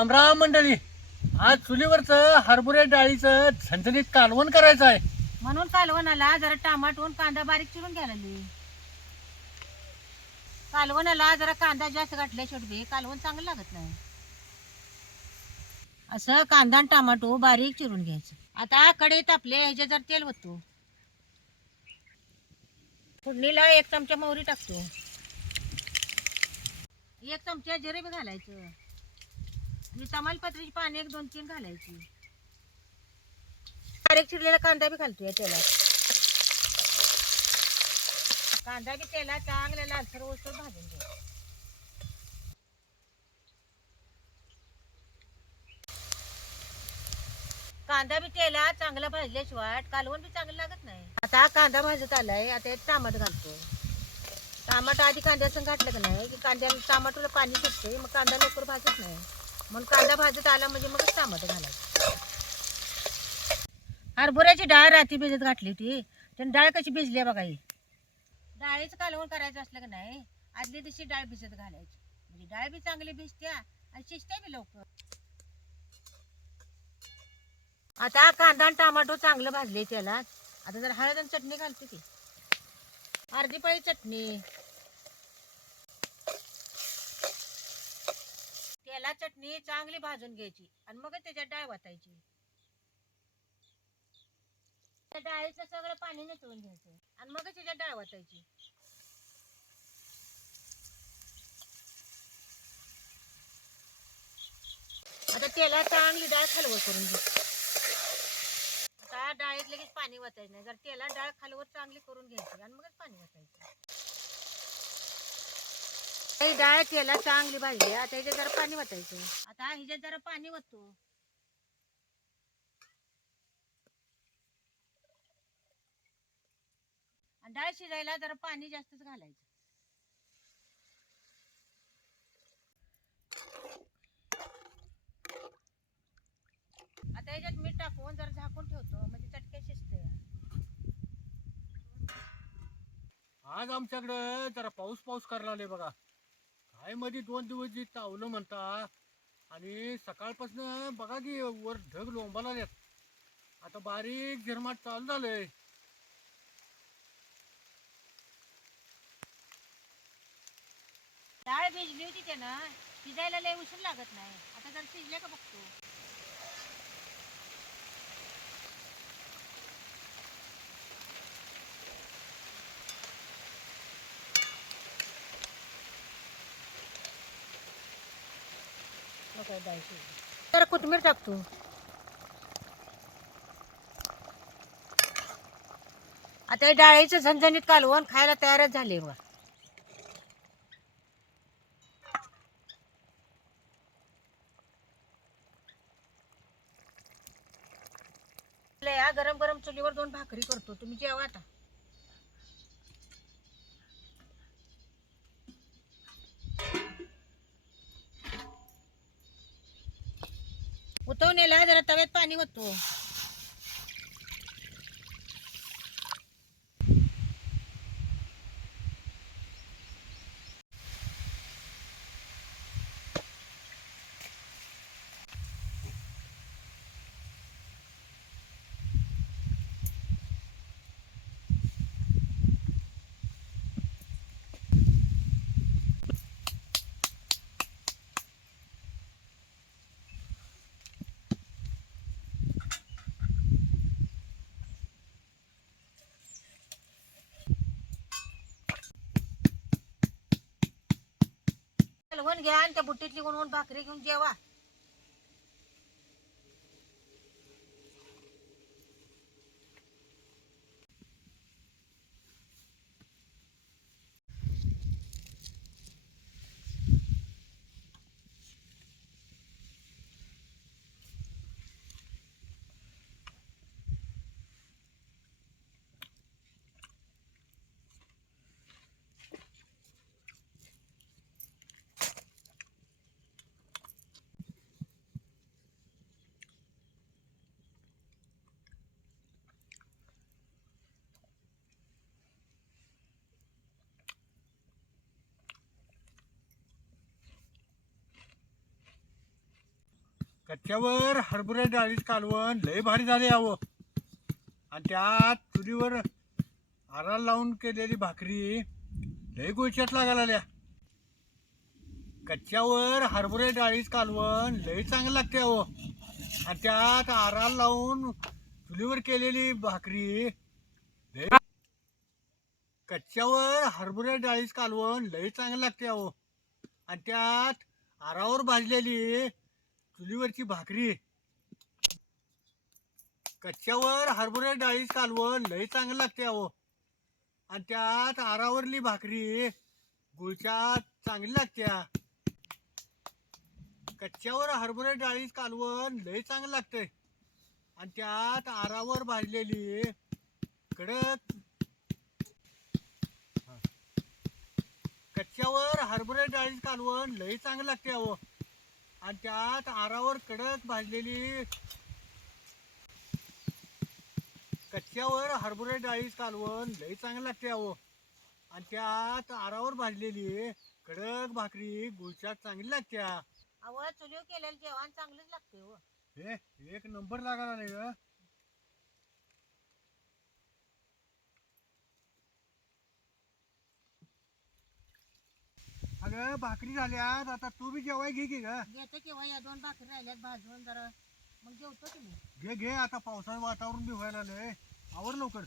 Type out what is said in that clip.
रामराम मंडळी आज चुलीवरचं हरभऱ्या डाळीचं झणझणीत कालवण करायचं आहे. म्हणून कालवणाला जरा टमाटून कांदा बारीक चिरून घ्यायला लागली. कालवणाला जरा कांदा जास्त घातल्या शेवटी कालवण चांगलं लागत नाही. असं कांदा आणि टमाटो बारीक चिरून घ्यायचं. आता कडे तापले ह्याच्या जर तेल होतो फोडणीला एक चमचा मोहरी टाकतो. एक चमचा जिरे बी घालायचं. आणि तमालपत्रीची पाणी एक दोन तीन घालायची. बारीक चिरलेला कांदा बी घालतो या तेलात. कांदा बी तेलात चांगला लालसर ओसर भाजून घ्या कांदा बी तेलात चांगला भाजल्याशिवाय कालवण बी चांगलं लागत नाही. आता कांदा भाजत आलाय आता एक टमाट घालतो टमाट आधी कांद्याचं घातलं का नाही? की कांद्याला टमाटोला पाणी सुटते मग कांदा लवकर भाजत नाही. मग कांदा भाजत आला म्हणजे मगच टमाटर घालायचं. हरभऱ्याची डाळ रात्री भिजत घातली होती. त्यानं डाळ कशी भिजली आहे बघा ही. डाळीचं कालवण करायचं असलं का नाही आदल्या दिवशी डाळ भिजत घालायची. म्हणजे डाळ बी चांगली भिजत्या आणि शिजत्या बी लवकर. आता कांदा आणि टमाटो चांगलं भाजले त्याला. आता जर हळद आणि चटणी घालते की. अर्धी पळी चटणी. त्याला चटणी चांगली भाजून घ्यायची आणि मग त्याच्यात डाळ वाटायची त्या डाळीचं सगळं पाणी निथळून घ्यायचं आणि मग त्याच्यात डाळ वाटायची आता तेला चांगली डाळ खालवर करून घे. आता डाळीत लगेच पाणी वाचायचं नाही. जर तेला डाळ खालवर चांगली करून घ्यायची आणि मगच पाणी वाचायचं ही डाळ तेला चांगली भाजली आता ह्याच्यात जरा पाणी वाटायचं आता ह्याच्यात जरा पाणी वाटतो आणि डाळ शिजायला जरा पाणी जास्तच घालायचं. आता याच्यात मीठ टाकून जरा झाकून ठेवतो. म्हणजे चटक्या शिजते आज आमच्याकडं जरा पाऊस पाऊस करायला लागले बघा. काय मध्ये दोन दिवस जी तावलं म्हणता आणि सकाळपासून बघा की वर ढग लोंबाला आल्यात आता बारीक झिरमाट चालू झालंय. डाळ भिजली होती त्यानं. शिजायला लय उशीर लागत नाही. आता जर शिजले का बघतो. तर कोथिंबीर टाकतो आता हे डाळीचं झणझणीत कालवण खायला तयारच झाले बघा. गरम गरम चुलीवर दोन भाकरी करतो. तुम्ही जेवा आता. उतवणीला जरा तव्यात पाणी होतो हलवून घ्या आणि त्या बुट्टीतली कोण भाकरी घेऊन जेवा. कच्च्यावर हरभरा डाळीच कालवण लय भारी झाले यावं आणि त्यात चुलीवर आराल लावून केलेली भाकरी लय गुळच्यात लागायला आल्या कच्च्यावर हरभरा डाळीच कालवण लय चांगलं लागते अहो. आणि त्यात आराल लावून चुलीवर केलेली भाकरी लय कच्च्यावर हरभरा डाळीच कालवण लय चांगलं लागते अहो. आणि त्यात आरावर भाजलेली चुलीवरची भाकरी. कच्च्यावर हरभरा डाळीच कालवण लय चांगलं लागते अहो. आणि त्यात आरावरली भाकरी गुळच्या चांगली लागत्या. कच्च्यावर हरभरा डाळीच कालवण लय चांगलं लागतंय. आणि त्यात आरावर भाजलेली कडक. कच्च्यावर हरभरा डाळी कालवण लय चांगलं लागते अहो. आणि त्यात आरावर कडक भाजलेली कच्च्यावर हरभरा डाळीच कालवण लय चांगलं लागते अहो. आणि त्यात आरावर भाजलेली कडक भाकरी गुळचाट चांगली लागत्या. अहो चुलीवर केलेलं जेवण चांगलंच लागते हो. हे एक नंबर लागायला नाही ग. अगं भाकरी झाल्यात. आता तू बी जेवाय घे की ग. घेते किंवा या दोन भाकरी राहिल्यात भाजून जरा. मग जेवतो मी. घे घे. आता पावसाचं वातावरण बी व्हायला आलंय आवर लवकर.